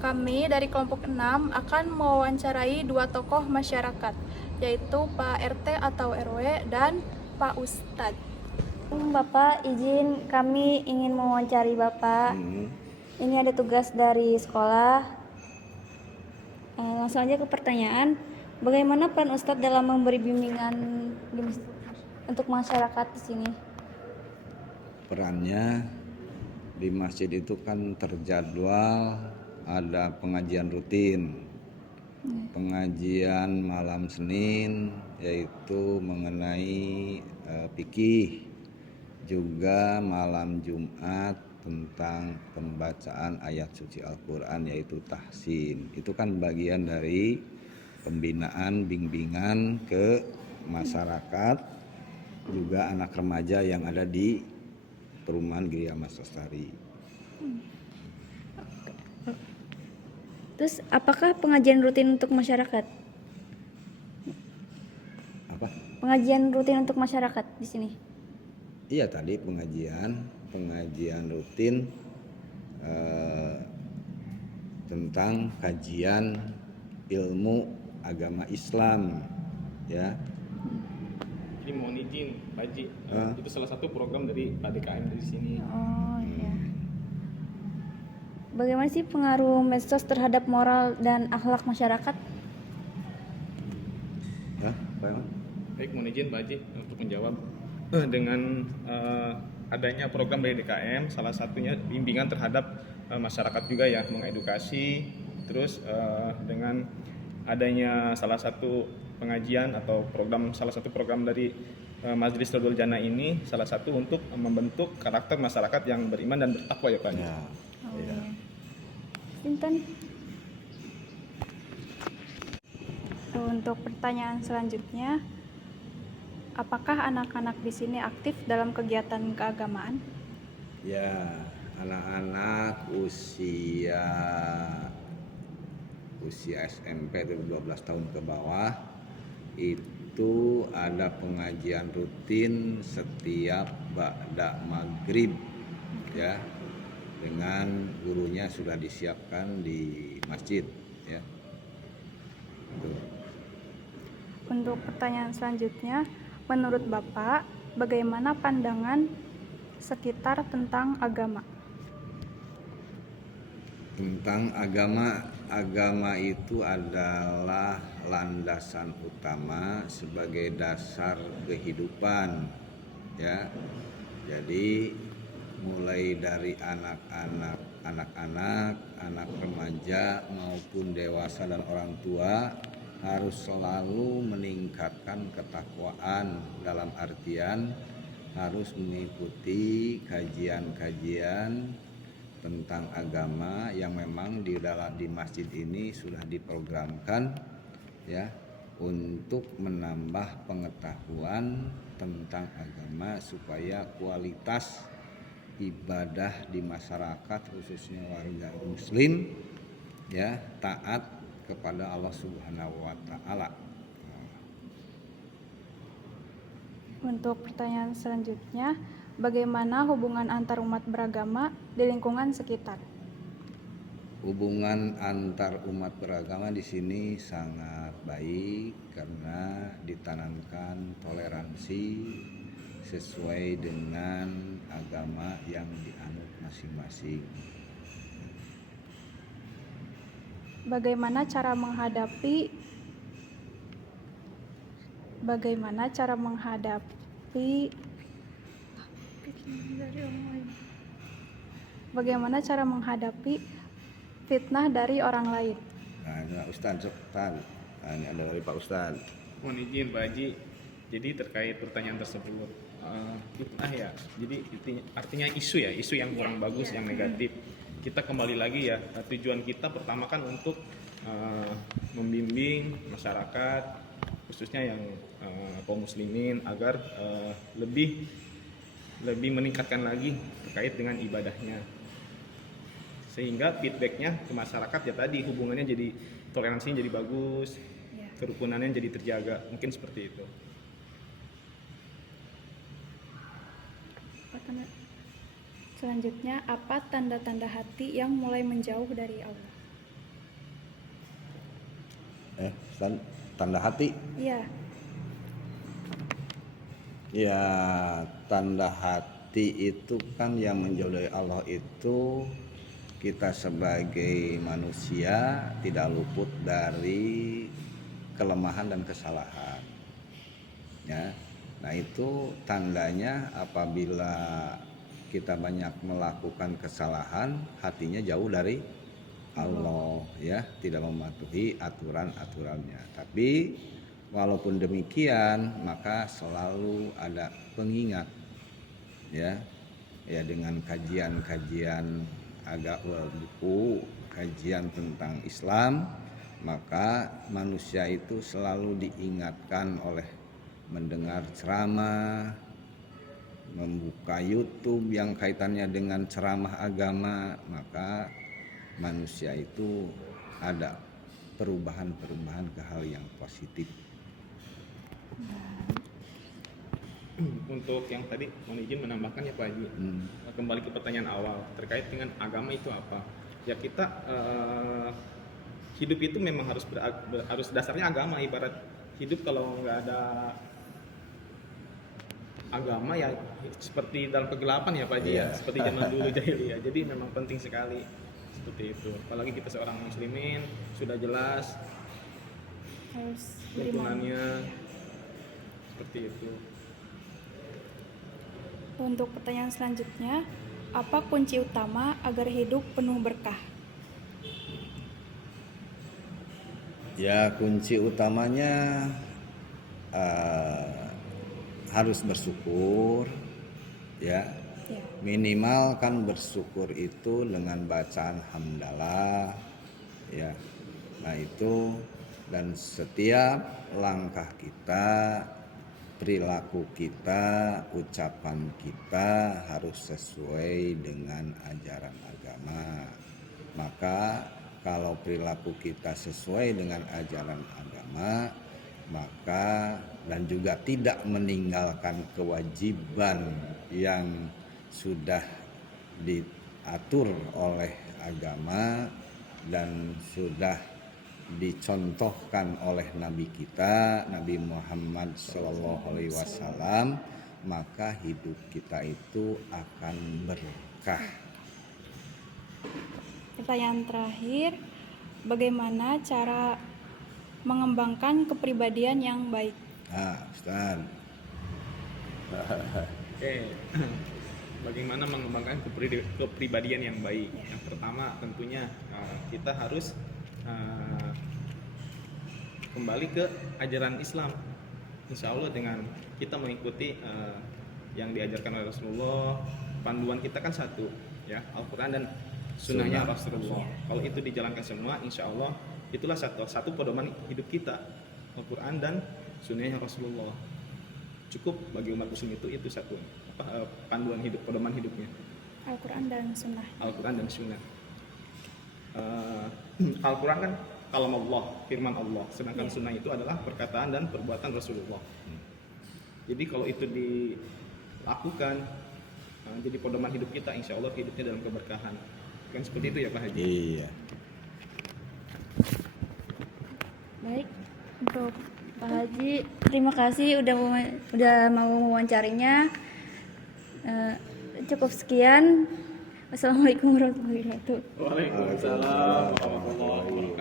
Kami dari kelompok 6 akan mewawancarai dua tokoh masyarakat, yaitu Pak RT atau RW dan Pak Ustadz. Bapak, izin kami ingin mewawancari Bapak. Ini ada tugas dari sekolah. Langsung aja ke pertanyaan. Bagaimana peran Ustadz dalam memberi bimbingan untuk masyarakat di sini? Perannya di masjid itu kan terjadwal, ada pengajian rutin, pengajian malam Senin yaitu mengenai fikih, juga malam Jumat tentang pembacaan ayat suci Al-Quran yaitu tahsin. Itu kan bagian dari pembinaan bimbingan ke masyarakat, juga anak remaja yang ada di perumahan Gria Mas Lestari. Terus apakah pengajian rutin untuk masyarakat? Apa? Pengajian rutin untuk masyarakat di sini? Iya, tadi pengajian rutin tentang kajian ilmu agama Islam, ya. Jadi mohon izin, Pak Haji, itu salah satu program dari PDKM dari sini. Oh iya. Bagaimana sih pengaruh medsos terhadap moral dan akhlak masyarakat? Ya, Pak. Baik, mohon izin Pak Haji untuk menjawab. Dengan adanya program dari DKM, salah satunya bimbingan terhadap masyarakat juga ya, mengedukasi. Terus dengan adanya salah satu pengajian atau salah satu program dari Majelis Nurul Jannah ini, salah satu untuk membentuk karakter masyarakat yang beriman dan bertakwa ya Pak. Ya. Ya. Sinten? Untuk pertanyaan selanjutnya, apakah anak-anak di sini aktif dalam kegiatan keagamaan? Ya, anak-anak usia SMP itu 12 tahun ke bawah itu ada pengajian rutin setiap ba'da maghrib, ya, dengan gurunya sudah disiapkan di masjid, ya. Untuk pertanyaan selanjutnya, menurut Bapak, bagaimana pandangan sekitar tentang agama? Tentang agama itu adalah landasan utama sebagai dasar kehidupan, ya. Jadi mulai dari anak-anak, anak remaja maupun dewasa dan orang tua harus selalu meningkatkan ketakwaan, dalam artian harus mengikuti kajian-kajian tentang agama yang memang di masjid ini sudah diprogramkan, ya, untuk menambah pengetahuan tentang agama supaya kualitas ibadah di masyarakat khususnya warga muslim, ya, taat kepada Allah Subhanahu wa taala. Untuk pertanyaan selanjutnya, bagaimana hubungan antar umat beragama di lingkungan sekitar? Hubungan antar umat beragama di sini sangat baik karena ditanamkan toleransi sesuai dengan agama yang dianut masing-masing. Bagaimana cara menghadapi fitnah dari orang lain? Nah, Ustaz, ini ada dari Pak Ustaz. Mohon izin Pak Haji, jadi terkait pertanyaan tersebut, fitnah ya, jadi artinya isu yang kurang bagus, yang negatif. Kita kembali lagi ya, tujuan kita pertama kan untuk membimbing masyarakat, khususnya yang kaum muslimin agar lebih meningkatkan lagi terkait dengan ibadahnya, sehingga feedbacknya ke masyarakat ya tadi hubungannya jadi toleransinya jadi bagus, kerukunannya jadi terjaga, mungkin seperti itu. Selanjutnya, apa tanda-tanda hati yang mulai menjauh dari Allah? Tanda hati. Iya. Ya, tanda hati itu kan yang menjauh dari Allah itu kita sebagai manusia tidak luput dari kelemahan dan kesalahan. Ya. Nah, itu tandanya apabila kita banyak melakukan kesalahan, hatinya jauh dari Allah, ya, tidak mematuhi aturan-aturannya. Tapi walaupun demikian, maka selalu ada pengingat, ya dengan kajian-kajian buku kajian tentang Islam, maka manusia itu selalu diingatkan oleh mendengar ceramah, membuka YouTube yang kaitannya dengan ceramah agama, maka manusia itu ada perubahan-perubahan ke hal yang positif. Untuk yang tadi mohon izin menambahkan ya Pak Haji, kembali ke pertanyaan awal terkait dengan agama itu apa. Ya kita hidup itu memang harus dasarnya agama. Ibarat hidup kalau nggak ada agama ya seperti dalam kegelapan ya Pak Haji, ya seperti zaman dulu jahiliyah. Jadi memang penting sekali seperti itu. Apalagi kita seorang muslimin sudah jelas Harus beriman. lingkungannya seperti itu. Untuk pertanyaan selanjutnya, apa kunci utama agar hidup penuh berkah? Ya, kunci utamanya harus bersyukur, ya. Minimal kan bersyukur itu dengan bacaan hamdalah, ya. Nah itu, dan setiap langkah kita, perilaku kita, ucapan kita harus sesuai dengan ajaran agama. Maka kalau perilaku kita sesuai dengan ajaran agama, maka dan juga tidak meninggalkan kewajiban yang sudah diatur oleh agama dan sudah dicontohkan oleh Nabi kita, Nabi Muhammad SAW, maka hidup kita itu akan berkah. Pertanyaan terakhir, bagaimana cara mengembangkan kepribadian yang baik? Ustaz. Oke. Bagaimana mengembangkan kepribadian yang baik? Yang pertama tentunya kita harus kembali ke ajaran Islam. Insya Allah dengan kita mengikuti yang diajarkan oleh Rasulullah, panduan kita kan satu, ya, Al-Quran dan Sunnahnya Rasulullah. Kalau itu dijalankan semua, insya Allah itulah satu pedoman hidup kita, Al-Quran dan Sunnahnya Rasulullah. Cukup bagi umat muslim itu satu panduan hidup, pedoman hidupnya. Al-Quran dan Sunnah. Al-Quran dan Sunnah. Al-Quran kan kalam Allah, firman Allah, sedangkan Sunnah itu adalah perkataan dan perbuatan Rasulullah. Jadi kalau itu dilakukan, jadi pedoman hidup kita, insya Allah hidupnya dalam keberkahan. Kan seperti itu ya Pak Haji? Iya. Baik, untuk Pak Haji, terima kasih udah mau mewawancarinya. Cukup sekian. Wassalamualaikum warahmatullahi wabarakatuh. Waalaikumsalam warahmatullahi wabarakatuh.